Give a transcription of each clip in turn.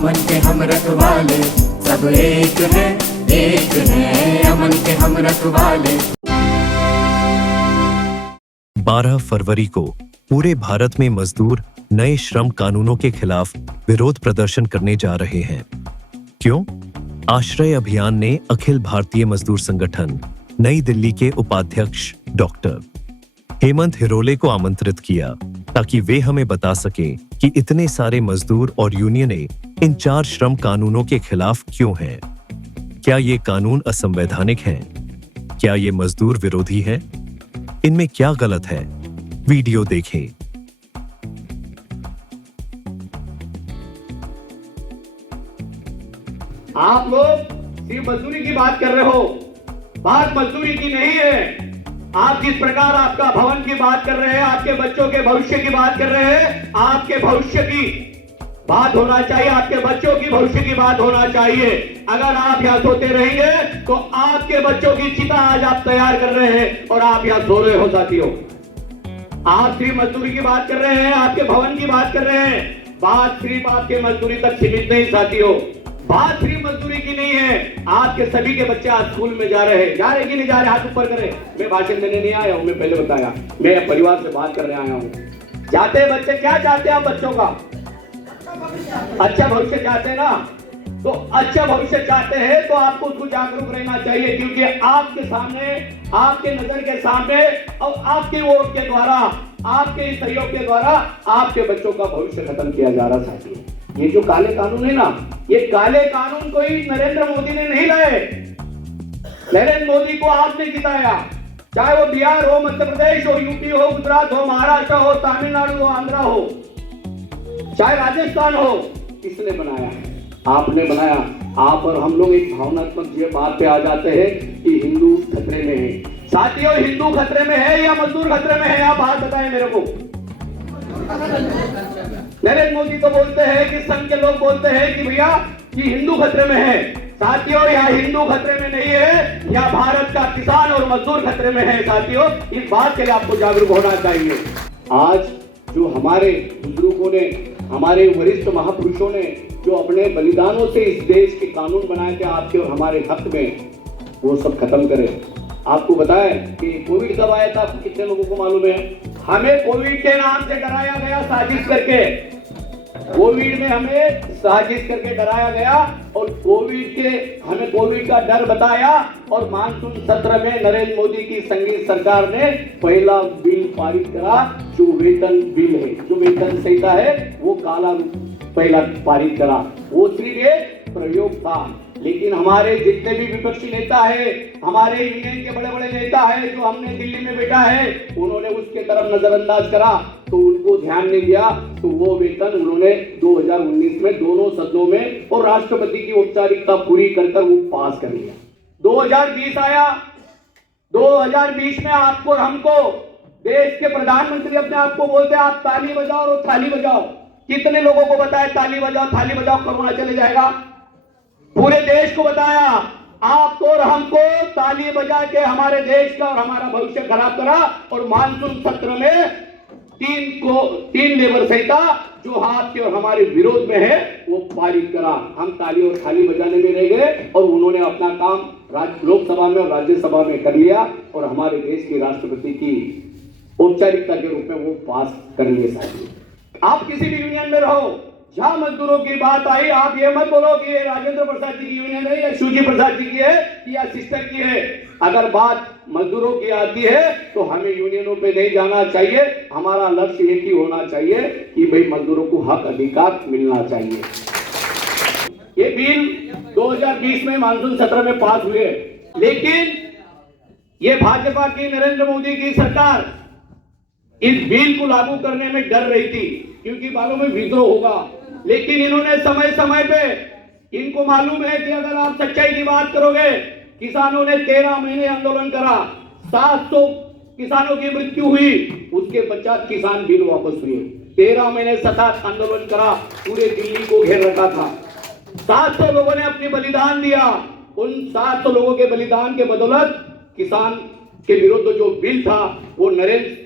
अमन के हम रखवाले, सब एक है अमन के हम रखवाले। 12 फरवरी को पूरे भारत में मजदूर नए श्रम कानूनों के खिलाफ विरोध प्रदर्शन करने जा रहे हैं। क्यों? आश्रय अभियान ने अखिल भारतीय मजदूर संगठन नई दिल्ली के उपाध्यक्ष डॉक्टर हेमंत हिरोले को आमंत्रित किया ताकि वे हमें बता सके कि इतने सारे मजदूर और यूनियनें इन 4 श्रम कानूनों के खिलाफ क्यों हैं। क्या ये कानून असंवैधानिक हैं? क्या ये मजदूर विरोधी हैं? इनमें क्या गलत है? वीडियो देखें। आप लोग सिर्फ मजदूरी की बात कर रहे हो, बात मजदूरी की नहीं है। आप जिस प्रकार आपका भवन की बात कर रहे हैं, आपके बच्चों के भविष्य की बात कर रहे हैं, आपके भविष्य की बात होना चाहिए, आपके बच्चों की भविष्य की बात होना चाहिए। अगर आप यहाँ सोते रहेंगे तो आपके बच्चों की चिता आज आप तैयार कर रहे हैं और आप यहाँ सो रहे हो साथियों। आप सिर्फ मजदूरी की बात कर रहे हैं, आपके भवन की बात कर रहे हैं। बात सिर्फ आपके मजदूरी तक सीमित नहीं साथियों, बात सिर्फ मजदूरी की नहीं है। आपके सभी के बच्चे आज स्कूल में जा रहे हैं, जा रहे कि नहीं जा रहे? हाथ ऊपर करें। मैं भाषण देने नहीं आया हूं, मैं पहले बताया, मैं परिवार से बात करने आया हूं। जाते हैं बच्चे, क्या चाहते हैं आप बच्चों का? अच्छा भविष्य चाहते हैं ना? तो अच्छा भविष्य चाहते हैं तो आपको उसको जागरूक रहना चाहिए, क्योंकि आपके सामने, आपके नजर के सामने और आपके वोट के द्वारा, आपके सहयोग के द्वारा आपके बच्चों का भविष्य खत्म किया जा रहा साथियों। ये जो काले कानून है ना, ये काले कानून कोई नरेंद्र मोदी ने नहीं लाए। नरेंद्र मोदी को आपने जिताया, चाहे वो बिहार हो, मध्य प्रदेश हो, यूपी हो, गुजरात हो, महाराष्ट्र हो, तमिलनाडु हो, आंध्रा हो, चाहे राजस्थान हो, किसने बनाया? आपने बनाया। आप और हम लोग एक भावनात्मक ये बात पे आ जाते हैं कि हिंदू खतरे में है। साथियों, हिंदू खतरे में है या मजदूर खतरे में है? आप बात बताएं मेरे को। नरेंद्र मोदी तो बोलते हैं कि संघ के लोग बोलते हैं कि भैया कि हिंदू खतरे में है। साथियों, यहाँ हिंदू खतरे में नहीं है, यहाँ भारत का किसान और मजदूर खतरे में है साथियों। इस बात के लिए आपको जागरूक होना चाहिए। आज जो हमारे बुजुर्गों ने, हमारे वरिष्ठ महापुरुषों ने जो अपने बलिदानों से इस देश के कानून बनाए थे आपके और हमारे हक में, वो सब खत्म करें। आपको बताएं कि कोविड कब आया था? आपको कितने लोगों को मालूम है? हमें कोविड के नाम से डराया गया, साजिश करके। कोविड में हमें साजिश करके डराया गया और हमें कोविड का डर बताया। और मानसून सत्र में नरेंद्र मोदी की संघीय सरकार ने पहला बिल पारित करा, जो वेतन बिल है, जो वेतन संहिता है, वो काला पहला पारित करा। वो सिर्फ एक प्रयोग था, लेकिन हमारे जितने भी विपक्षी नेता है, हमारे यूनियन के बड़े बड़े नेता है जो हमने दिल्ली में बैठा है, उन्होंने उसके तरफ नजरअंदाज करा, तो उनको ध्यान नहीं दिया। तो वो वेतन उन्होंने 2019 में दोनों सदनों में और राष्ट्रपति की औपचारिकता पूरी कर वो पास कर लिया। 2020 आया, 2020 में आपको और हमको देश के प्रधानमंत्री अपने आप को बोलते हैं आप ताली बजाओ और थाली बजाओ। कितने लोगों को बताया ताली बजाओ थाली बजाओ कोरोना चले जाएगा? पूरे देश को बताया। आपको और हमको ताली बजा के हमारे देश का और हमारा भविष्य खराब करा और मानसून सत्र में 3 लेबर संहिता जो आपके और हमारे विरोध में है वो पारित करा। हम ताली और थाली बजाने में रह गए और उन्होंने अपना काम लोकसभा में और राज्यसभा में कर लिया और हमारे देश के राष्ट्रपति की औपचारिकता के रूप में वो पास कर लिए साथियों। आप किसी भी यूनियन में रहो, जहां मजदूरों की बात आई, आप ये मत बोलो कि ये राजेंद्र प्रसाद जी की यूनियन है या शिवजी प्रसाद जी की है या सिस्टर की है। अगर बात मजदूरों की आती है तो हमें यूनियनों पे नहीं जाना चाहिए। हमारा लक्ष्य एक ही होना चाहिए कि भाई मजदूरों को हक अधिकार मिलना चाहिए। ये बिल 2020 में मानसून सत्र में पास हुए, लेकिन ये भाजपा की नरेंद्र मोदी की सरकार इस बिल को लागू करने में डर रही थी, क्योंकि बालों में विद्रोह होगा। लेकिन इन्होंने समय समय पे, इनको मालूम है कि अगर आप सच्चाई की बात करोगे, किसानों ने 13 महीने आंदोलन करा, 700 किसानों की मृत्यु हुई, उसके पश्चात किसान बिल वापस हुए। 13 महीने सतत आंदोलन करा, पूरे दिल्ली को घेर रखा था। 700 लोगों ने अपनी बलिदान दिया। उन 700 लोगों के बलिदान के बदौलत किसान के विरुद्ध जो बिल था वो नरेंद्र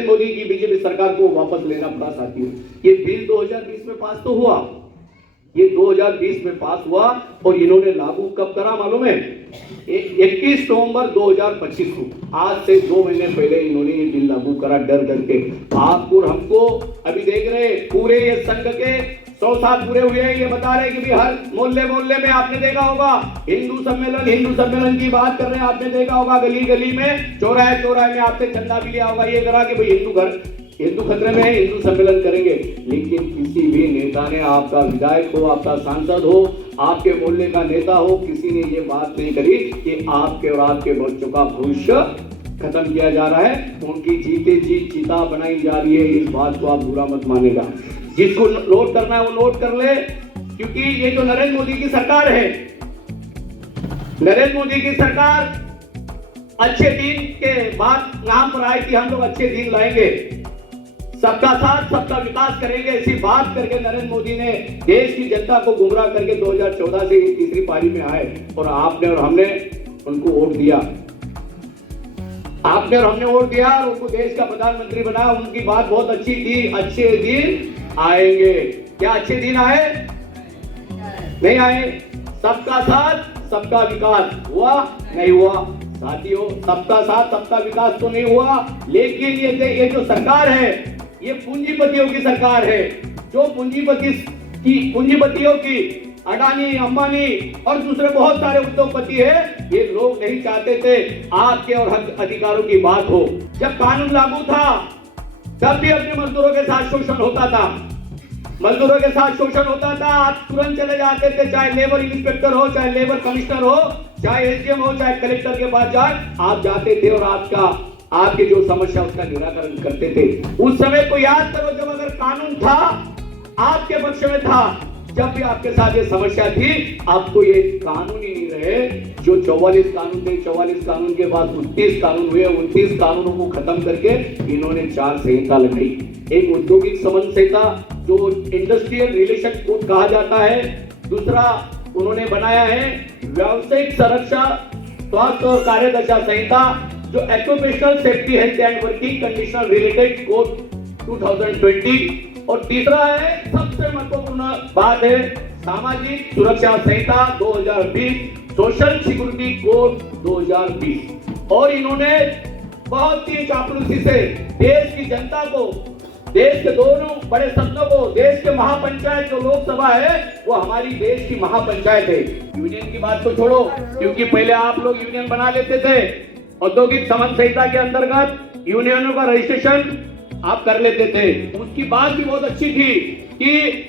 मोदी की बीजेपी सरकार को वापस लेना पड़ा साथियों। ये बिल 2020 में पास तो हुआ, ये 2020 में पास हुआ और इन्होंने लागू कब करा मालूम है? 21 नवंबर 2025 को, आज से 2 महीने पहले इन्होंने ये बिल लागू करा डर डर के। आपको और हमको अभी देख रहे पूरे ये संघ के 100 साल पूरे हुए हैं, ये बता रहे कि भी हर मोहल्ले मोहल्ले में आपने देखा होगा हिंदू सम्मेलन की बात कर रहे हैं। आपने देखा होगा गली गली में, चौराहे चौराहे में आपसे चंदा भी लिया होगा ये करा कि भाई हिंदू खतरे में है, हिंदू सम्मेलन करेंगे। लेकिन किसी भी नेता ने, आपका विधायक हो, आपका सांसद हो, आपके मोहल्ले का नेता हो, किसी ने ये बात नहीं करी कि आपके और आपके बच्चों का भविष्य खत्म किया जा रहा है, उनकी जीते जी चिता बनाई जा रही है। इस बात को आप बुरा मत मानेगा। जिसको नोट करना है वो नोट कर ले, क्योंकि ये जो नरेंद्र मोदी की सरकार है, नरेंद्र मोदी की सरकार अच्छे दिन के बाद नाम पर आई कि हम लोग अच्छे दिन लाएंगे, सबका साथ सबका विकास करेंगे, ऐसी बात करके नरेंद्र मोदी ने देश की जनता को गुमराह करके 2014 से तीसरी पारी में आए और आपने और हमने उनको वोट दिया। आपने और हमने वोट दिया और उनको देश का प्रधानमंत्री बनाया। उनकी बात बहुत अच्छी थी, अच्छे दिन आएंगे। क्या अच्छे दिन आए? नहीं आए। सबका साथ सबका विकास हुआ? नहीं हुआ। साथियों, सबका साथ सबका विकास तो नहीं हुआ, लेकिन ये जो सरकार है ये पूंजीपतियों की सरकार है। जो पूंजीपतियों की अडानी, अंबानी और दूसरे बहुत सारे उद्योगपति है, ये लोग नहीं चाहते थे आपके और हक अधिकारों की बात हो। जब कानून लागू था तब भी अपने मजदूरों के साथ शोषण होता था, मजदूरों के साथ शोषण होता था। आप तुरंत चले जाते थे, चाहे लेबर इंस्पेक्टर हो, चाहे लेबर कमिश्नर हो, चाहे एसडीएम हो, चाहे कलेक्टर के पास जाए, आप जाते थे और आपकी जो समस्या उसका निराकरण करते थे। उस समय को याद करो जब अगर कानून था आपके पक्ष में था, जब भी आपके साथ ये समस्या थी। अब तो ये कानून ही नहीं रहे। जो 44 कानून थे, 44 कानून के बाद 29 कानून हुए। 29 कानूनों को खत्म करके इन्होंने 4 संहिता लगाई। एक औद्योगिक संबंध संहिता जो इंडस्ट्रियल रिलेशन कोड कहा जाता है, दूसरा उन्होंने बनाया है व्यावसायिक सुरक्षा स्वास्थ्य और कार्यदशा संहिता, जो occupational safety health and working condition related code 2020, और तीसरा है सबसे महत्वपूर्ण बात है सामाजिक सुरक्षा संहिता 2020, सोशल सिक्योरिटी कोड 2020। और इन्होंने बहुत ही चापलूसी से देश की जनता को, देश के दोनों बड़े सदनों को, देश के महापंचायत जो लोकसभा है वो हमारी देश की महापंचायत है। यूनियन की बात तो छोड़ो, क्योंकि पहले आप लोग यूनियन बना लेते थे। औद्योगिक संबंध संहिता के अंतर्गत यूनियनों का रजिस्ट्रेशन आप कर लेते थे। उसकी बात भी बहुत अच्छी थी कि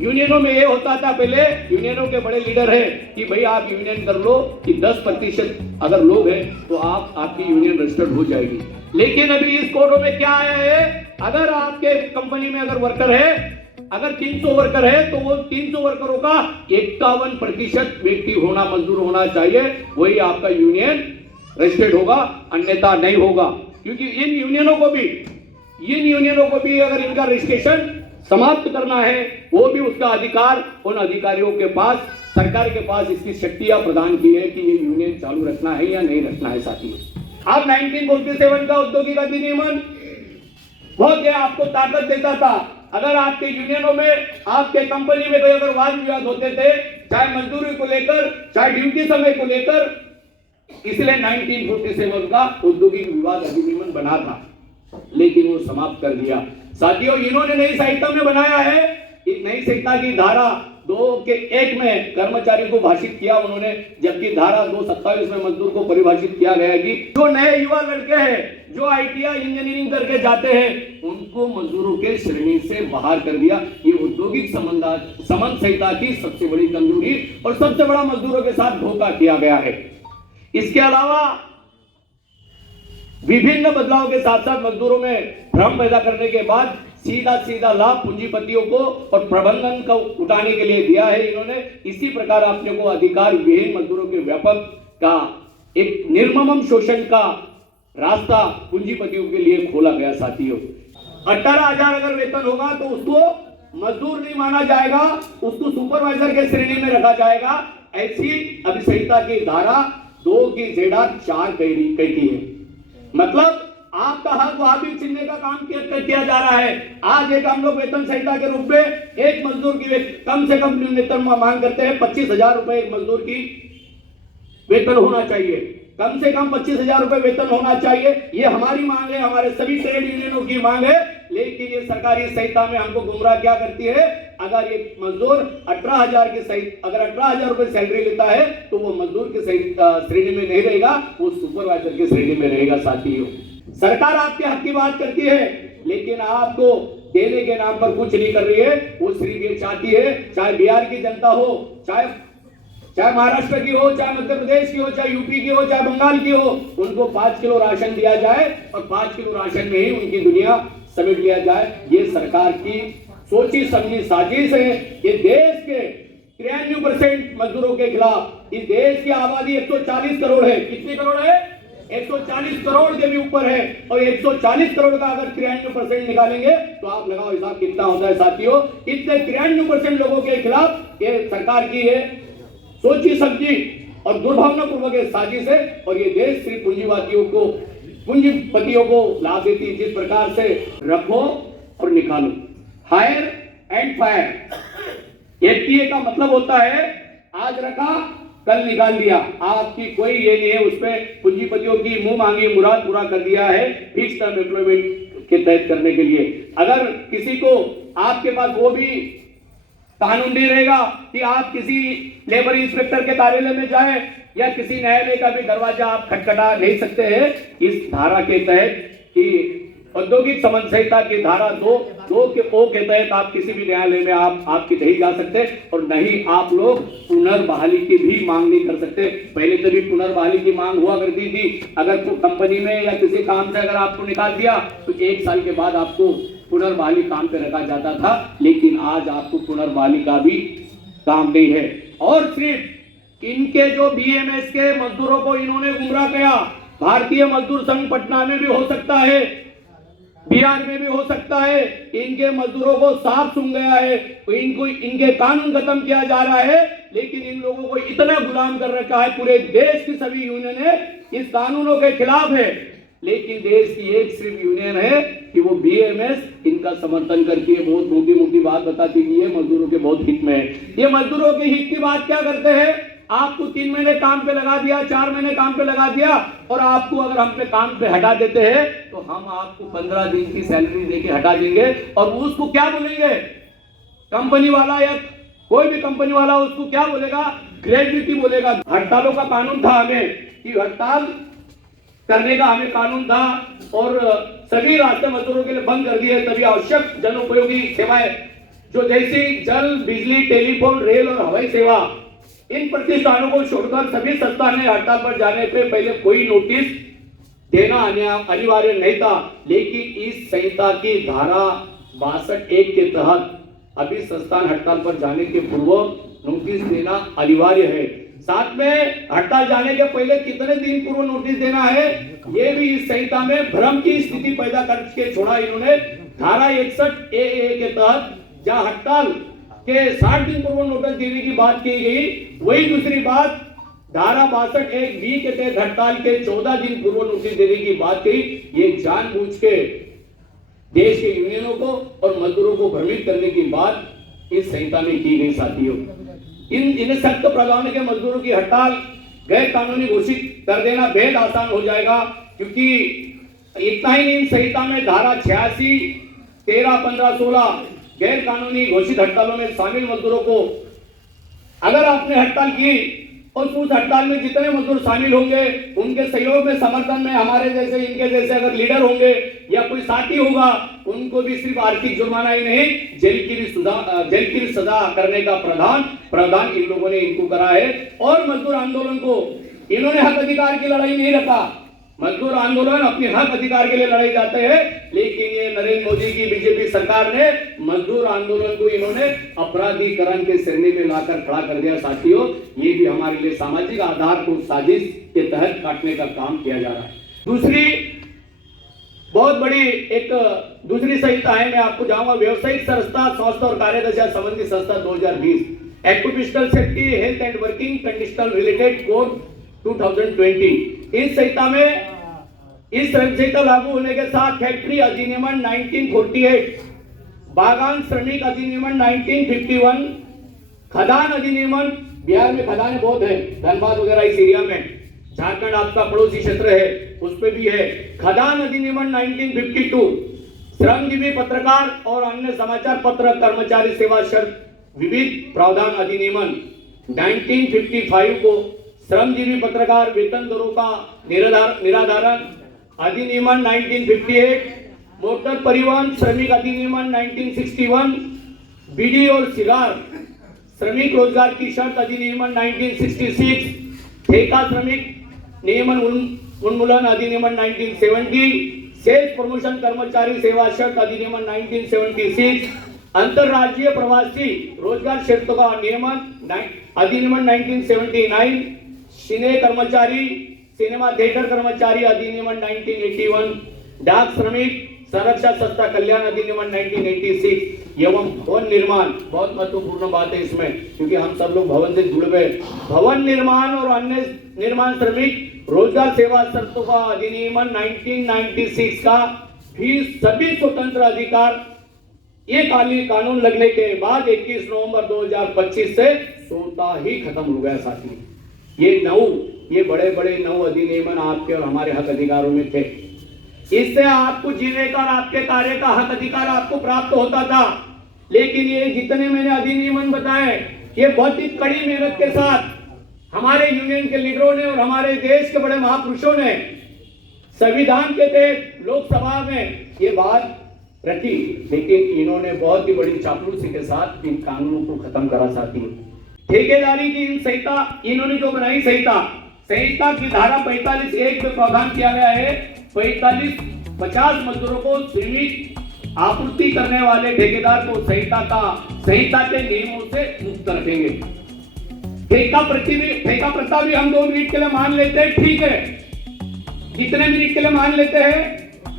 यूनियनों में ये होता था, पहले यूनियनों के बड़े लीडर हैं कि भाई आप यूनियन कर लो कि 10% अगर लोग हैं तो आपकी यूनियन रजिस्टर्ड हो जाएगी। लेकिन अभी इस कोडों में क्या आया है, अगर आपके कंपनी में अगर वर्कर है, अगर 300 वर्कर है तो वो 300 वर्करों का 51% व्यक्ति होना, मजदूर होना चाहिए, वही आपका यूनियन रजिस्टर्ड होगा, अन्यथा नहीं होगा। क्योंकि इन यूनियनों को भी अगर इनका रजिस्ट्रेशन समाप्त करना है, वो भी उसका अधिकार उन अधिकारियों के पास, सरकार के पास इसकी शक्तियां प्रदान की है कि ये यूनियन चालू रखना है या नहीं रखना है। साथियों, आप 1947 का औद्योगिक अधिनियम बहुत आपको ताकत देता था। अगर आपके यूनियनों में, आपके कंपनी में कोई अगर वाद विवाद होते थे, चाहे मजदूरी को लेकर, चाहे ड्यूटी समय को लेकर, इसलिए 1947 का औद्योगिक विवाद अधिनियम बना था, लेकिन वो समाप्त कर दिया। साथियों, इन्होंने नई संहिता में बनाया है, इस नई संहिता की धारा 2(1) में कर्मचारी को भाषित किया उन्होंने, जबकि धारा 2(27) में मजदूर को परिभाषित किया गया कि जो नए युवा लड़के हैं जो आईटीआई इंजीनियरिंग करके जाते हैं उनको मजदूरों के श्रेणी से बाहर कर दिया। ये औद्योगिक संबंध संहिता की सबसे बड़ी कमजोरी और सबसे बड़ा मजदूरों के साथ धोखा किया गया है। इसके अलावा विभिन्न बदलाव के साथ साथ मजदूरों में भ्रम पैदा करने के बाद सीधा लाभ पूंजीपतियों को और प्रबंधन को उठाने के लिए दिया है इन्होंने। इसी प्रकार अपने को अधिकार विहीन मजदूरों के व्यापक का एक निर्मम शोषण का रास्ता पूंजीपतियों के लिए खोला गया। साथियों, 18,000 अगर वेतन होगा तो उसको मजदूर नहीं माना जाएगा, उसको सुपरवाइजर के श्रेणी में रखा जाएगा। ऐसी अभिसंहिता की धारा 2 की जेड़ा 4 कहती है। मतलब आपका हक वहां भी छीनने का काम किया जा रहा है। आज एक हम लोग वेतन संहिता के रूप में एक मजदूर की कम से कम वेतन मांग करते हैं 25,000 रुपए एक मजदूर की वेतन होना चाहिए, कम से कम 25,000 रुपए वेतन होना चाहिए। ये हमारी मांग है, हमारे सभी ट्रेड यूनियनों की मांग है। लेकिन ये सरकारी संहिता में हमको गुमराह क्या करती है, अगर ये मजदूर 18,000 की सही, अगर 18,000 रुपए सैलरी लेता है तो वो मजदूर की श्रेणी में नहीं रहेगा, वो सुपरवाइजर की श्रेणी में रहेगा। साथियों, सरकार आपके हक की बात करती है लेकिन आपको देने के नाम पर कुछ नहीं कर रही है। वो सिर्फ ये चाहती है, चाहे बिहार की जनता हो, चाहे महाराष्ट्र की हो, चाहे मध्य प्रदेश की हो, चाहे यूपी की हो, चाहे बंगाल की हो, उनको 5 किलो राशन दिया जाए और 5 किलो राशन में ही उनकी दुनिया समेट लिया जाए। ये सरकार की सोची समझी साजिश है। ये देश के 93% मजदूरों के खिलाफ, इस देश की आबादी 140 करोड़ है। कितनी करोड़ है? 140 करोड़ के भी ऊपर है। और 140 करोड़ का अगर 93% निकालेंगे तो आप लगाओ हिसाब कितना होता है। साथियों, इतने 93% लोगों के खिलाफ ये सरकार की है सोची समझी और दुर्भावनापूर्वक साजिश है। और ये देश सिर्फ पूंजीपतियों को लाभ देती है। जिस प्रकार से रखो और निकालो, हायर एंड फायर, एफटीए का मतलब होता है आज रखा कल निकाल दिया। आपकी कोई ये नहीं है, उसपे पूंजीपतियों की मुंह मांगी मुराद पूरा कर दिया है फिक्स टर्म एम्प्लॉयमेंट के तहत करने के लिए। अगर किसी को आपके पास वो भी कानून नहीं रहेगा कि आप किसी लेबर इंस्पेक्टर के कार्यालय में जाएं या किसी न्यायालय का भी दरवाजा आप खटखटा नहीं सकते हैं इस धारा के तहत कि औद्योगिक संबंध संहिता की धारा 2 के ओ के तहत आप किसी भी न्यायालय में आपकी नहीं जा सकते और नहीं आप लोग पुनर्बहाली की भी मांग नहीं कर सकते। पहले तो भी पुनर्बहाली की मांग हुआ करती थी। अगर कंपनी में या किसी काम से अगर आपको निकाल दिया तो 1 साल के बाद आपको पुनर्बहाली काम पे रखा जाता था। लेकिन आज आपको पुनर्बहाली का भी काम नहीं है। और सिर्फ इनके जो बीएमएस के मजदूरों को इन्होंने गुमराह किया। भारतीय मजदूर संघ पटना में भी हो सकता है, बिहार में भी हो सकता है। इनके मजदूरों को साफ सुन गया है, इनको इनके कानून खत्म किया जा रहा है। लेकिन इन लोगों को इतना गुलाम कर रखा है, पूरे देश की सभी यूनियन है इस कानूनों के खिलाफ है। लेकिन देश की एक सिर्फ यूनियन है कि वो बीएमएस इनका समर्थन करके बहुत मोटी मोटी बात बताती है मजदूरों के बहुत हित में है। ये मजदूरों के हित की बात क्या करते हैं, आपको 3 महीने काम पे लगा दिया, 4 महीने काम पे लगा दिया और आपको अगर हम पे काम पे हटा देते हैं तो हम आपको 15 दिन की सैलरी देके हटा देंगे। और उसको क्या बोलेंगे कंपनी वाला या कोई भी कंपनी वाला, उसको क्या बोलेगा, ग्रेजुटी बोलेगा। हड़तालों का कानून था हमें कि हड़ताल करने का हमें कानून था और सभी रास्ते मजदूरों के लिए बंद कर दिए। तभी आवश्यक जनोपयोगी सेवाएं जो जैसी जल, बिजली, टेलीफोन, रेल और हवाई सेवा, इन प्रतिष्ठानों को छोड़कर सभी संस्थान ने हड़ताल पर जाने से पहले कोई नोटिस देना अनिवार्य नहीं था। लेकिन इस संहिता की धारा 62(1) के तहत अभी संस्थान हड़ताल पर जाने के पूर्व नोटिस देना अनिवार्य है। साथ में हड़ताल जाने के पहले कितने दिन पूर्व नोटिस देना है, ये भी इस संहिता में भ्रम की स्थिति पैदा करके छोड़ा इन्होंने। धारा 61(a) के तहत जहां हड़ताल के 60 दिन पूर्व नोटिस देने की बात की गई, वही दूसरी बात धारा 62(1)(b) के तहत हड़ताल के 14 दिन पूर्व नोटिस देने की बात कही। ये जानबूझ के देश के यूनियनों को और मजदूरों को भ्रमित करने की बात इस संहिता में की गई। साथियों, इन सख्त प्रावधानों के मजदूरों की हड़ताल गैर कानूनी घोषित कर देना बेहद आसान हो जाएगा। क्योंकि इतना ही नहीं, संहिता में धारा 86, 13, 15, 16 गैर कानूनी घोषित हड़तालों में शामिल मजदूरों को अगर आपने हड़ताल की और उस हड़ताल में जितने मजदूर शामिल होंगे उनके सहयोग में, समर्थन में हमारे जैसे, इनके जैसे अगर लीडर होंगे या कोई साथी होगा, उनको भी सिर्फ आर्थिक जुर्माना ही नहीं, जेल की सजा करने का प्रावधान इन लोगों ने इनको करा है। और मजदूर आंदोलन को इन्होंने हक अधिकार की लड़ाई नहीं रखा। मजदूर आंदोलन अपने हक अधिकार के लिए लड़ाई जाते हैं, लेकिन ये नरेंद्र मोदी की बीजेपी सरकार ने मजदूर आंदोलन को इन्होंने अपराधीकरण के श्रेणी में लाकर खड़ा कर दिया। साथियों, ये भी हमारे लिए सामाजिक आधार को साजिश के तहत काटने का काम किया जा रहा है। दूसरी बहुत बड़ी एक दूसरी संहिता है, मैं आपको जाऊंगा, व्यवसायिक संस्था, स्वास्थ्य और कार्यदशा संबंधी संस्था 2020, occupational safety, health and working condition related code 2020। इस संहिता में इस संहिता लागू होने के साथ फैक्ट्री अधिनियमन 1948, बागान श्रमिक अधिनियमन 1951, खदान अधिनियमन, बिहार में खदानें बहुत है, धनबाद वगैरह इस एरिया में, झारखंड आपका पड़ोसी क्षेत्र है उस पे भी है। खदान अधिनियमन 1952, श्रमजीवी पत्रकार और अन्य समाचार पत्र कर्मचारी सेवा शर्त विविध प्रावधान अधिनियमन 1955 को श्रमजीवी पत्रकार वेतन दरों का निराधारण अधिनियमन 1958, मोटर परिवहन श्रमिक अधिनियमन 1961, बीड़ी और सिगार श्रमिक रोजगार की शर्त अधिनियमन 1966, ठेका श्रमिक नियमन उन्मूलन अधिनियमन 1970, सेल्स प्रमोशन कर्मचारी सेवा शर्त अधिनियमन 1976, अंतरराज्यीय प्रवासी रोजगार शर्तों का नियमन अधिनियमन 1979, सिनेमा थिएटर कर्मचारी अधिनियमन 1981, डाक श्रमिक संरक्षा संस्था कल्याण अधिनियमन 1986 एवं भवन निर्माण, बहुत महत्वपूर्ण बात है इसमें क्योंकि हम सब लोग भवन से जुड़ गए। भवन निर्माण और अन्य निर्माण श्रमिक रोजगार सेवा शर्तों का अधिनियमन 1996 का भी सभी स्वतंत्र अधिकार ये कानून लगने के बाद 21 नवंबर 2025 से स्वतः ही खत्म हो गया साथियों। ये बड़े बड़े 9 अधिनियमन आपके और हमारे हक अधिकारों में थे। इससे आपको जीने का और आपके कार्य का हक अधिकार आपको प्राप्त होता था। लेकिन ये जितने मैंने अधिनियमन बताए ये बहुत ही कड़ी मेहनत के साथ हमारे यूनियन के लीडरों ने और हमारे देश के बड़े महापुरुषों ने संविधान के तहत लोकसभा में ये बात रखी, लेकिन इन्होंने बहुत ही बड़ी चापलूसी के साथ इन कानूनों को खत्म करा साथी। ठेकेदारी की इन संहिता इन्होंने जो बनाई संहिता की धारा 45(1) में प्रावधान किया गया है 50 मजदूरों को सीमित आपूर्ति करने वाले ठेकेदार को संहिता के नियमों से मुक्त रखेंगे। ठेका प्रथा भी हम 2 मिनट के लिए मान लेते हैं, ठीक है। कितने मिनट के लिए मान लेते हैं?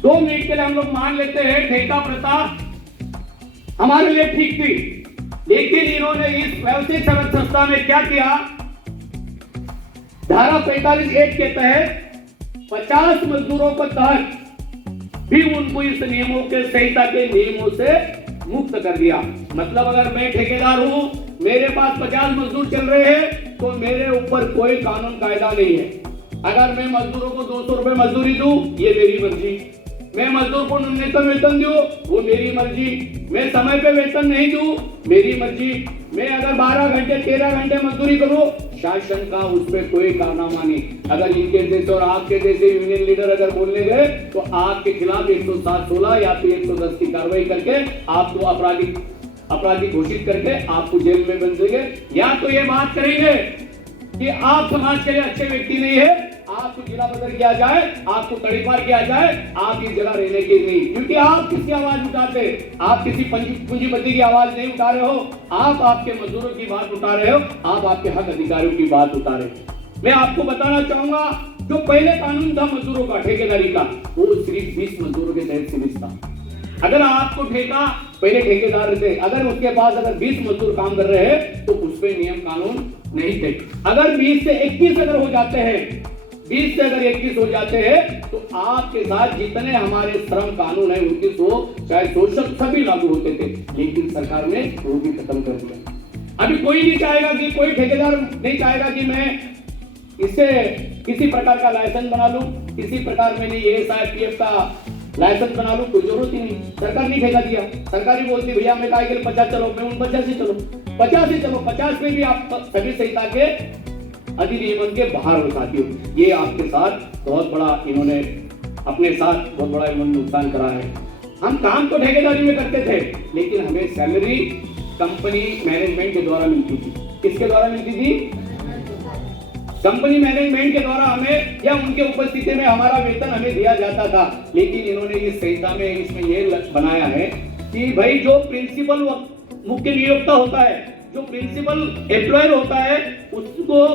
2 मिनट के लिए हम लोग मान लेते हैं ठेका प्रथा हमारे लिए ठीक थी। लेकिन इन्होंने इस व्यवसायिक संस्था में क्या किया? धारा 45(1) के तहत 50 मजदूरों को तहत भी उनको इस नियमों के संहिता के नियमों से मुक्त कर दिया। मतलब अगर मैं ठेकेदार हूं, मेरे पास 50 मजदूर चल रहे हैं तो मेरे ऊपर कोई कानून कायदा नहीं है। अगर मैं मजदूरों को 200 रुपए मजदूरी दूं, ये मेरी मर्जी। मैं मजदूर को न्यूनतम वेतन दूं, वो मेरी मर्जी। मैं समय पे वेतन नहीं दूं, मेरी मर्जी। मैं अगर 12 घंटे 13 घंटे मजदूरी करूं, शासन का उस पर कोई कारनामा नहीं। अगर इनके जैसे और आपके जैसे यूनियन लीडर अगर बोलने गए तो आपके खिलाफ 107(16) या फिर 110 की कार्रवाई करके आपको अपराधी घोषित करके आपको जेल में बंद देंगे। या तो ये बात करेंगे कि आप समाज के लिए अच्छे व्यक्ति नहीं है, आपको जिला बदर किया जाए, आपको तड़ीपार किया जाए, आप इस जगह रहने के नहीं, क्योंकि आप किसकी आवाज उठाते? आप किसी पूंजीपति की आवाज नहीं उठा रहे हो, आप आपके मजदूरों की बात उठा रहे हो, आप आपके हक अधिकारियों की बात उठा रहे हो। मैं आपको बताना चाहूंगा जो पहले कानून था मजदूरों का ठेकेदारी का, वो सिर्फ 20 मजदूरों के तहत सीमित था। अगर आपको पहले ठेकेदार थे, अगर उसके पास अगर 20 मजदूर काम कर रहे हैं तो उस पर नियम कानून नहीं थे। अगर 20 से 21 अगर हो जाते हैं, 20 से अगर 21 हो जाते हैं तो आपके साथ जितने हमारे श्रम कानून है उनके चाहे शोषक सभी लागू होते थे, लेकिन सरकार ने वो भी खत्म कर दिया। अभी कोई नहीं चाहेगा कि कोई ठेकेदार नहीं चाहेगा कि मैं इससे किसी प्रकार का लाइसेंस बना लूं, किसी प्रकार में नहीं ASIPF का लाइसेंस बना लूं, कोई जरूरत ही नहीं। सरकार नहीं ठेका दिया, सरकार ही बोलती भैया मैं कहा 50 चलो, मैं 49 ही चलो, 50 ही चलो। 50 में भी आप सभी संहिता के अधिनियमन के बाहर हो साथियों। ये आपके साथ बहुत बड़ा इन्होंने अपने साथ बहुत बड़ा इन्होंने नुकसान करा है। हम काम तो ठेकेदारी में करते थे, लेकिन हमें सैलरी कंपनी मैनेजमेंट के द्वारा मिलती थी। किसके द्वारा मिलती थी? कंपनी मैनेजमेंट के द्वारा हमें या उनके उपस्थिति में हमारा वेतन हमें दिया जाता था। लेकिन इन्होंने इस संहिता में इसमें ये बनाया है कि भाई जो प्रिंसिपल मुख्य नियोक्ता होता है, जो प्रिंसिपल एम्प्लॉयर होता है, उसको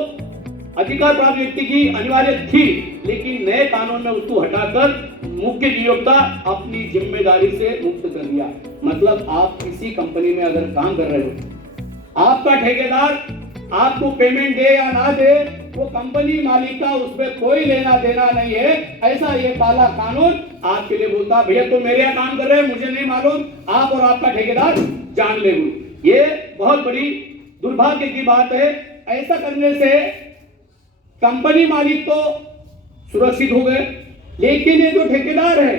अधिकार प्राप्त व्यक्ति की अनिवार्य थी, लेकिन नए कानून में उसको हटाकर मुख्य नियोक्ता अपनी जिम्मेदारी से मुक्त कर दिया। मतलब आप किसी कंपनी में अगर काम कर रहे हो, आपका ठेकेदार आपको पेमेंट दे या ना दे, वो कंपनी मालिक का उसमें कोई लेना देना नहीं है, ऐसा ये काला कानून आपके लिए बोलता। भैया तुम मेरे यहाँ काम कर रहे हैं, मुझे नहीं मालूम, आप और आपका ठेकेदार जान ले। ये बहुत बड़ी दुर्भाग्य की बात है। ऐसा करने से कंपनी मालिक तो सुरक्षित हो गए, लेकिन ये जो ठेकेदार है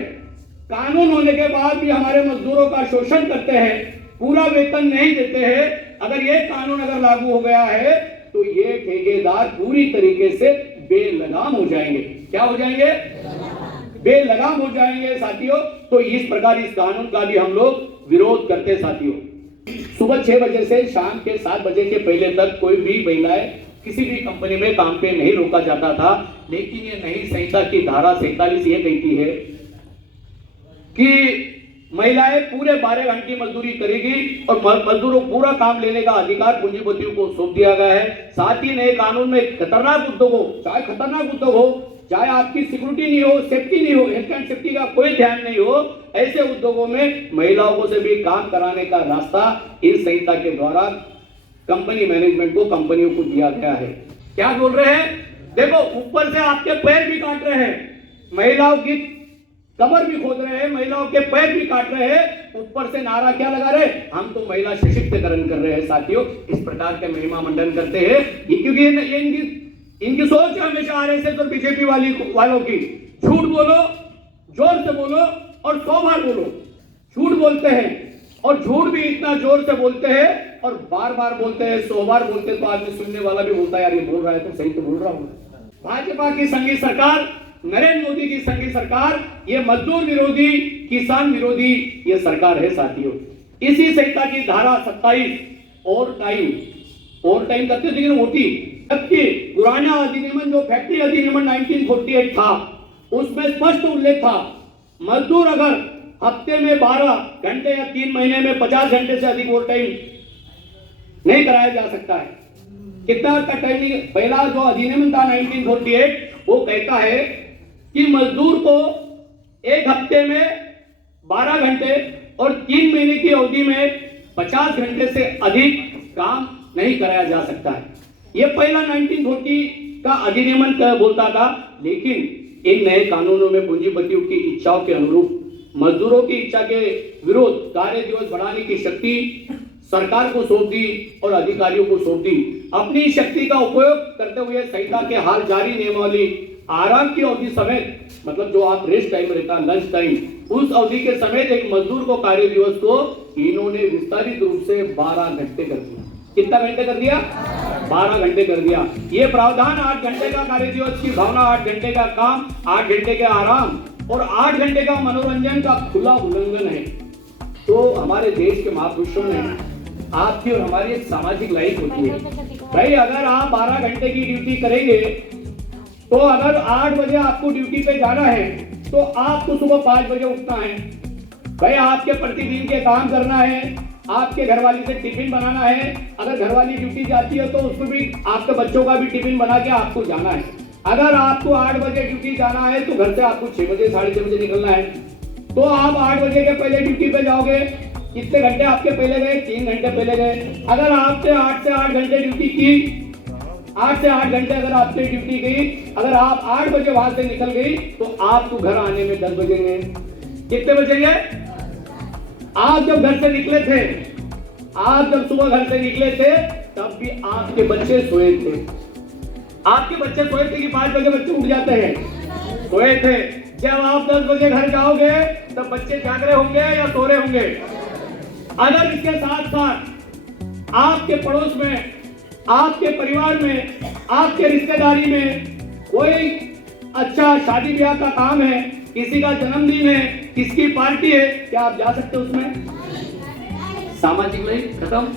कानून होने के बाद भी हमारे मजदूरों का शोषण करते हैं, पूरा वेतन नहीं देते हैं। अगर ये कानून अगर लागू हो गया है तो ये ठेकेदार पूरी तरीके से बेलगाम हो जाएंगे। क्या हो जाएंगे? बेलगाम हो जाएंगे साथियों। तो इस प्रकार इस कानून का भी हम लोग विरोध करते हैं साथियों। सुबह 6 बजे से शाम के 7 बजे के पहले तक कोई भी महिलाएं किसी भी कंपनी में काम पे नहीं रोका जाता था, लेकिन ये नई संहिता की धारा 47 ये कहती है कि महिलाएं पूरे 12 घंटे मजदूरी करेगी और मजदूरों को पूरा काम लेने का अधिकार पूंजीपतियों को सौंप दिया गया है। साथ ही नए कानून में खतरनाक उद्योग हो, चाहे खतरनाक उद्योग हो, चाहे आपकी सिक्योरिटी नहीं हो, सेफ्टी नहीं हो, हेल्थ एंड सेफ्टी का कोई ध्यान नहीं हो, ऐसे उद्योगों में महिलाओं को से भी काम कराने का रास्ता इस संहिता के द्वारा कंपनी मैनेजमेंट को, कंपनियों को दिया गया है। क्या बोल रहे हैं? देखो, ऊपर से आपके पैर भी काट रहे हैं, महिलाओं की कमर भी खोद रहे हैं, महिलाओं के पैर भी काट रहे हैं, ऊपर से नारा क्या लगा रहे? हम तो महिला सशक्तिकरण कर रहे हैं साथियों। इस प्रकार के महिमा मंडन करते हैं क्योंकि इनकी सोच है हमेशा आरएसएस और बीजेपी वालों की। झूठ बोलो, जोर से बोलो और 100 बार बोलो। झूठ बोलते हैं और झूठ भी इतना जोर से बोलते हैं और बार बार बोलते हैं, 100 बार बोलते हैं, तो आदमी सुनने वाला भी बोलता है यार ये बोल रहा है तो सही तो बोल रहा हूं। भाजपा की संघीय सरकार, नरेंद्र मोदी की संघीय सरकार, ये मजदूर विरोधी, किसान विरोधी ये सरकार है साथियों। इसी संहिता की धारा 27 और टाइम करते थे ओटी, जबकि पुराना अधिनियम जो फैक्ट्री अधिनियम 1948 था उसमें स्पष्ट उल्लेख था मजदूर अगर हफ्ते में 12 घंटे या 3 महीने में 50 घंटे से अधिक ओवर टाइम नहीं कराया जा सकता है। कितना का टाइमिंग? पहला जो अधिनियम था 1948 वो कहता है कि मजदूर को एक हफ्ते में 12 घंटे और 3 महीने की अवधि में 50 घंटे से अधिक काम नहीं कराया जा सकता है। यह पहला 1940 का अधिनियम बोलता था, लेकिन इन नए कानूनों में पूंजीपतियों की इच्छाओं के अनुरूप मजदूरों की इच्छा के विरोध कार्य दिवस बढ़ाने की शक्ति सरकार को सौंप दी और अधिकारियों को सौंप दी। अपनी शक्ति का उपयोग करते हुए संहिता के हाल जारी नियमावली आराम की अवधि समेत, मतलब जो आप रेस्ट टाइम रहता है, लंच टाइम, उस अवधि के समेत एक मजदूर को कार्य दिवस को इन्होंने विस्तारित रूप से 12 घंटे कर दिया। कितना घंटे कर दिया? 12 घंटे कर दिया। ये प्रावधान 8 घंटे का कार्य दिवस की भावना, 8 घंटे का काम, 8 घंटे का आराम और 8 घंटे का मनोरंजन का खुला उल्लंघन है। तो हमारे देश के महापुरुषों ने आपकी और हमारी एक सामाजिक लाइफ होती है भाई। अगर आप 12 घंटे की ड्यूटी करेंगे तो अगर 8 बजे आपको ड्यूटी पे जाना है तो आपको सुबह 5 बजे उठना है भाई। आपके प्रतिदिन के काम करना है, आपके घरवाली से टिफिन बनाना है। अगर घरवाली ड्यूटी जाती है तो उसको भी, आपके बच्चों का भी टिफिन बना के आपको जाना है। अगर आपको 8 बजे ड्यूटी जाना है तो घर से आपको 6 बजे 6:30 बजे निकलना है। तो आप 8 बजे के पहले ड्यूटी पे जाओगे। कितने घंटे आपके पहले गए? 3 घंटे पहले गए। अगर आपने 8 से 8 घंटे ड्यूटी की, 8 से 8 घंटे अगर आपने ड्यूटी गई, अगर आप 8 बजे वहां से निकल गई तो आपको घर आने में 10 बजेंगे। कितने बजेंगे? आप जब घर से निकले थे, आप जब सुबह घर से निकले थे तब भी आपके बच्चे सोए थे। आपके बच्चे सोए थे कि 5 बजे बच्चे उठ जाते हैं? सोए थे। जब आप 10 बजे घर जाओगे तब बच्चे जाग रहे होंगे या सो रहे होंगे? अगर इसके साथ साथ आपके पड़ोस में, आपके परिवार में, आपके रिश्तेदारी में कोई अच्छा शादी ब्याह का काम है, किसी का जन्मदिन है, किसकी पार्टी है, क्या आप जा सकते हो उसमें? सामाजिक लाइफ खत्म।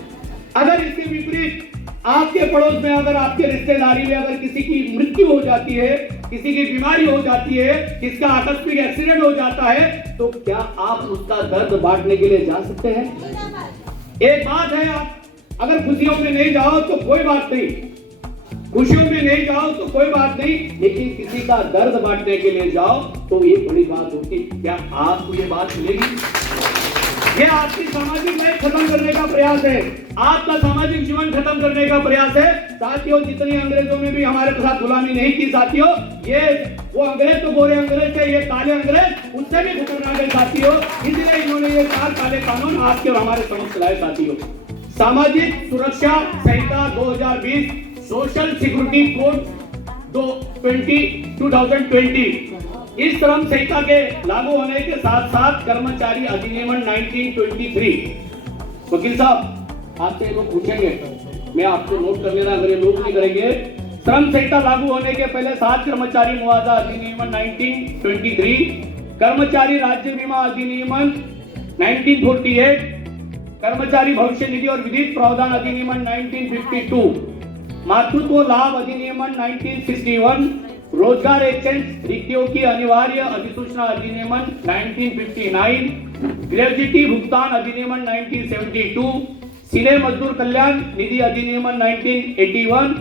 अगर इसके विपरीत आपके पड़ोस में, अगर आपके रिश्तेदारी में अगर किसी की मृत्यु हो जाती है, किसी की बीमारी हो जाती है, किसका आकस्मिक एक्सीडेंट हो जाता है, तो क्या आप उसका दर्द बांटने के लिए जा सकते हैं? एक बात है, आप अगर खुशियों में नहीं जाओ तो कोई बात नहीं, खुशियों में नहीं जाओ तो कोई बात नहीं, लेकिन किसी का दर्द बांटने के लिए जाओ तो ये बड़ी बात होती। क्या आपको ये बात मिलेगी? ये आपकी सामाजिक लाइफ खत्म करने का प्रयास है, आपका सामाजिक जीवन खत्म करने का प्रयास है। साथियों, जितनी अंग्रेजों ने भी हमारे साथ गुलामी नहीं की साथियों, ये वो अंग्रेज तो गोरे अंग्रेज थे, ये काले अंग्रेज उनसे भी खतरनाक है साथियों। इसलिए इन्होंने ये 4 काले कानून आपके और हमारे समक्ष लाए साथियों। सामाजिक सुरक्षा संहिता 2020, सोशल सिक्योरिटी कोड 2020, इस श्रम संहिता के लागू होने के साथ साथ कर्मचारी अधिनियम 1923। वकील साहब, आपसे लोग पूछेंगे, मैं आपको नोट कर लेना, अगर ये लोग नहीं करेंगे। श्रम संहिता लागू होने के पहले 7 कर्मचारी मुआवजा अधिनियम 1923, कर्मचारी राज्य बीमा अधिनियम 1948, कर्मचारी भविष्य निधि और विधिक प्रावधान अधिनियम 1952, मातृत्व लाभ अधिनियम 1961, रोजगार एक्सचेंज रिक्तियों की अनिवार्य अधिसूचना अधिनियम 1959, ग्रेजुएटी भुगतान अधिनियम 1972, सिले मजदूर कल्याण निधि अधिनियम 1981,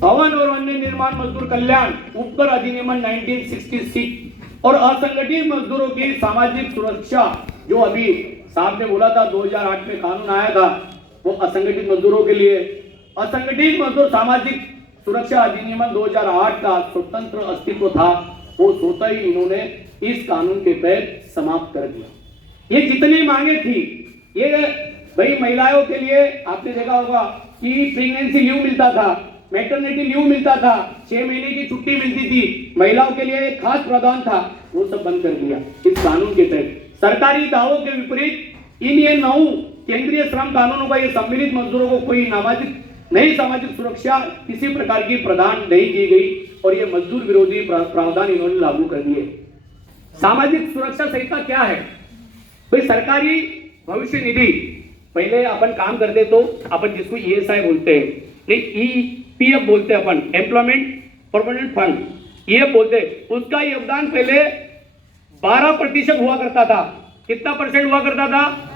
भवन और अन्य निर्माण मजदूर कल्याण उपकर अधिनियम 1966 और असंगठित मजदूरों की सामाजिक सुरक्षा, जो अभी साहब ने बोला था 2008 में कानून आया था, वो असंगठित मजदूरों के लिए। असंगठित मजदूर सामाजिक सुरक्षा अधिनियम 2008 का स्वतंत्र अस्तित्व था, वो स्वतः ही इन्होंने इस कानून के तहत समाप्त कर दिया। ये जितनी मांगे थी, ये भाई महिलाओं के लिए आपने देखा होगा कि प्रेगनेंसी लीव मिलता था, मैटरनिटी लीव मिलता था, 6 महीने की छुट्टी मिलती थी, महिलाओं के लिए एक खास प्रावधान था, वो सब बंद कर दिया इस कानून के तहत। सरकारी दावों के विपरीत इन ये 9 केंद्रीय श्रम कानूनों का ये सम्मिलित मजदूरों को कोई नई सामाजिक सुरक्षा किसी प्रकार की प्रदान नहीं की गई और ये मजदूर विरोधी प्रावधान इन्होंने लागू कर दिए। सामाजिक सुरक्षा संहिता क्या है? भाई सरकारी भविष्य निधि, पहले अपन काम करते तो अपन जिसको ईएसआई बोलते हैं, ईपीएफ बोलते हैं अपन, एम्प्लॉयमेंट परमानेंट फंड, ये बोलते हैं, उसका योगदान पहले 12% हुआ करता था। कितना परसेंट हुआ करता था?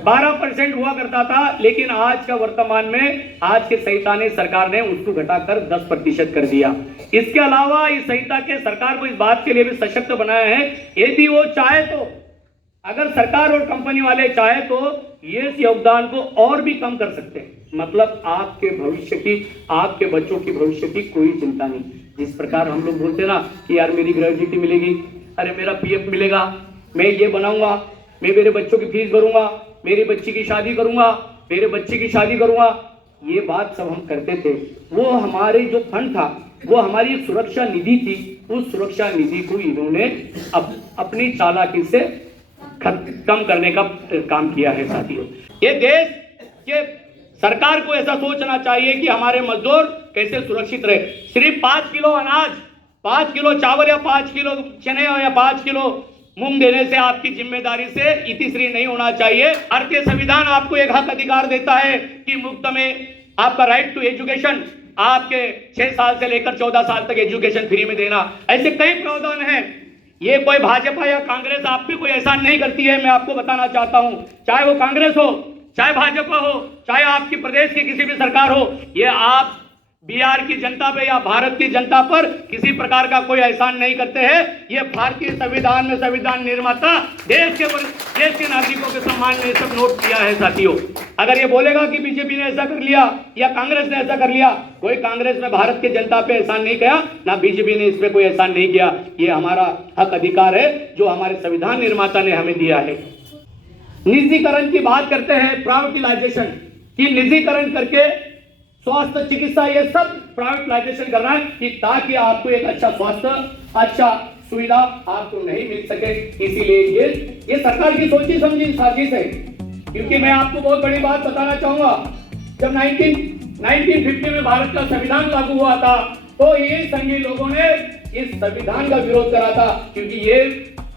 12% हुआ करता था। लेकिन आज का वर्तमान में आज के संहिता ने सरकार ने उसको घटाकर 10% कर दिया। इसके अलावा इस संहिता के सरकार को इस बात के लिए भी सशक्त बनाया है, यदि वो चाहे तो, अगर सरकार और कंपनी वाले चाहे तो ये योगदान को और भी कम कर सकते हैं। मतलब आपके भविष्य की, आपके बच्चों की भविष्य की कोई चिंता नहीं। जिस प्रकार हम लोग बोलते ना कि यार मेरी ग्रेजुएटी मिलेगी, अरे मेरा पीएफ मिलेगा, मैं ये बनाऊंगा, मैं मेरे बच्चों की फीस भरूंगा, मेरी बच्ची की शादी करूंगा, मेरे बच्चे की शादी करूंगा, ये बात सब हम करते थे। वो हमारे जो फंड था, वो हमारी एक सुरक्षा निधि थी, उस सुरक्षा निधि को इन्होंने अपनी चालाकी से कम करने का काम किया है साथियों। ये देश के सरकार को ऐसा सोचना चाहिए कि हमारे मजदूर कैसे सुरक्षित रहे। सिर्फ 5 किलो अनाज, 5 किलो चावल या 5 किलो चने या 5 किलो मूंग देने से आपकी जिम्मेदारी से इतिश्री नहीं होना चाहिए। भारतीय संविधान आपको एक हक अधिकार देता है कि मुफ्त में आपका राइट टू एजुकेशन, आपके 6 साल से लेकर 14 साल तक एजुकेशन फ्री में देना, ऐसे कई प्रावधान हैं। ये कोई भाजपा या कांग्रेस आप पे कोई एहसान नहीं करती है, मैं आपको बताना चाहता हूं। चाहे वो कांग्रेस हो, चाहे भाजपा हो, चाहे आपकी प्रदेश की किसी भी सरकार हो, ये आप बिहार की जनता पे या भारत की जनता पर किसी प्रकार का कोई एहसान नहीं करते हैं। ये भारतीय संविधान में संविधान निर्माता देश के नागरिकों के सम्मान ने सब नोट किया है साथियों। अगर ये बोलेगा कि बीजेपी ने ऐसा कर लिया या कांग्रेस ने ऐसा कर लिया, कोई कांग्रेस ने भारत के जनता पे एहसान नहीं किया, ना बीजेपी ने इस पे कोई एहसान नहीं किया। ये हमारा हक अधिकार है जो हमारे संविधान निर्माता ने हमें दिया है। निजीकरण की बात करते हैं, प्राइवेटाइजेशन की, निजीकरण करके स्वास्थ्य चिकित्सा ये सब प्राइवेटाइजेशन करना है कि ताकि आपको एक अच्छा स्वास्थ्य, अच्छा सुविधा आपको नहीं मिल सके। इसीलिए ये सरकार की सोची समझी साजिश है। क्योंकि मैं आपको बहुत बड़ी बात बताना चाहूंगा, जब 1950 में भारत का संविधान लागू हुआ था तो ये संघीय लोगों ने इस संविधान का विरोध करा था, क्योंकि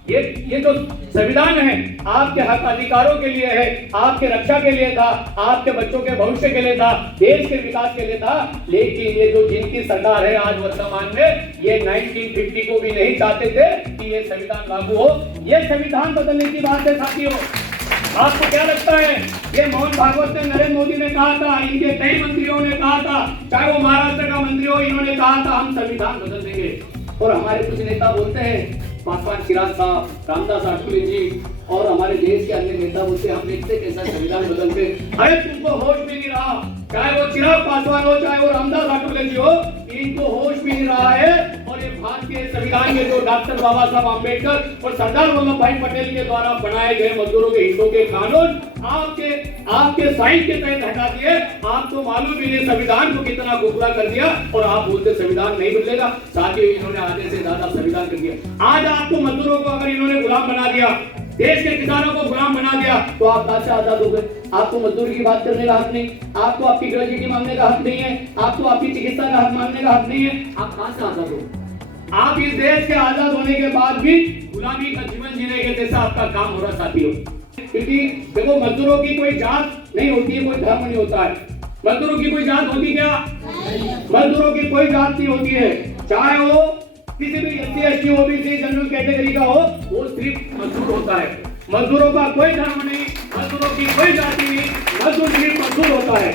ये जो संविधान है आपके हक अधिकारों के लिए है, आपके रक्षा के लिए था, आपके बच्चों के भविष्य के लिए था, देश के विकास के लिए था। लेकिन ये जो जिनकी सरकार है आज वर्तमान में, ये 1950 को भी नहीं चाहते थे कि ये संविधान लागू हो। ये संविधान बदलने की बात है साथियों। आपको क्या लगता है? ये मोहन भागवत ने, नरेंद्र मोदी ने कहा था, इनके कई मंत्रियों ने कहा था, चाहे वो महाराष्ट्र का मंत्री हो, इन्होंने कहा था हम संविधान बदल देंगे। और हमारे कुछ नेता बोलते हैं पासवान चिराग साहब, रामदास आठवले जी और हमारे देश के अन्य नेता बोलते हम देखते कैसा संविधान बदलते। अरे तुमको होश में नहीं रहा, चाहे वो चिराग पासवान हो चाहे वो रामदास आठवले जी हो, इनको होश में नहीं रहा है। और ये भारतीय संविधान में जो डॉक्टर बाबा साहब आम्बेडकर और सरदार वल्लभ भाई पटेल के द्वारा बनाए गए मजदूरों के हितों के कानून आपके साइड के तहत हटा दिए। आपको मालूम ही नहीं संविधान को कितना खोखला कर दिया और आप बोलते संविधान नहीं बदलेगा। साथियों, इन्होंने आधे से ज्यादा संविधान कर दिया। आज आपको मजदूरों को अगर इन्होंने गुलाम बना दिया, देश के किसानों को गुलाम बना दिया, तो आप कहां से आजाद हो गए? आपको मजदूरी की बात करने का हक नहीं, आपको आपकी ग्रेजुएटी मांगने का हक नहीं है, आपको आपकी चिकित्सा का हक मांगने का हक नहीं है। आप कहां से आजाद हो? आप इस देश के आजाद होने के बाद भी गुलामी का जीवन जीने के जैसा आपका काम हो रहा साथियों। क्योंकि देखो, मजदूरों की कोई जात नहीं होती है, कोई धर्म नहीं होता है। मजदूरों की कोई जात होती क्या? मजदूरों की कोई जात नहीं होती है। चाहे वो किसी भी SC, ST, OBC, general category का हो, वो सिर्फ मजदूर होता है। मजदूरों का कोई धर्म नहीं, मजदूरों की कोई जाति नहीं, मजदूर सिर्फ मजदूर होता है।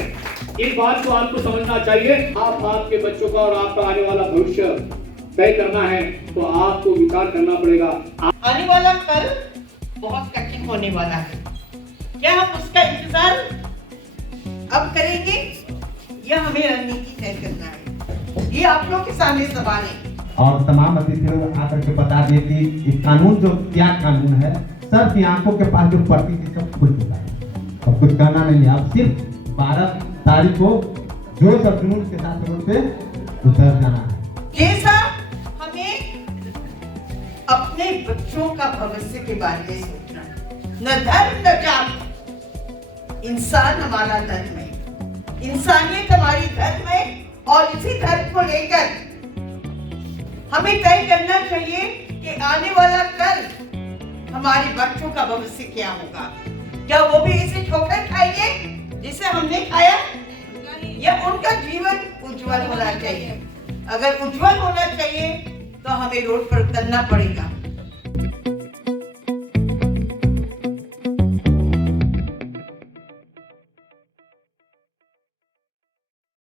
इस बात को आपको समझना चाहिए। आप आपके बच्चों का और आपका आने वाला भविष्य तय करना है तो आपको विचार करना पड़ेगा। आने वाला कल बहुत कठिन होने वाला है। क्या हम उसका इंतजार अब करेंगे या हमें रणनीति तय करना है? ये आप लोग के सामने सवाल है। और तमाम अतिथियों को आकर के बता दिए कि ये कानून जो त्याग कानून है, सर की आंखों के पास जो पर्ची थी सब खुल चुका है। अब कुछ करना नहीं है। अब सिर्फ 12 तारीख को जो सब जुनून के साथ रोड पे उतर जाना है। जैसा हमें अपने बच्चों का भविष्य के बारे में सोचना है। न धर्म न जात, इंसान हमारा धर्म है, इंसानियत हमारी धर्म है। और इसी धर्म को लेकर हमें तय करना चाहिए कि आने वाला कल हमारे बच्चों का भविष्य क्या होगा। क्या वो भी इसे ठोकर खाएंगे जिसे हमने खाया, या उनका जीवन उज्जवल होना चाहिए? अगर उज्जवल होना चाहिए तो हमें रोड पर उतरना पड़ेगा।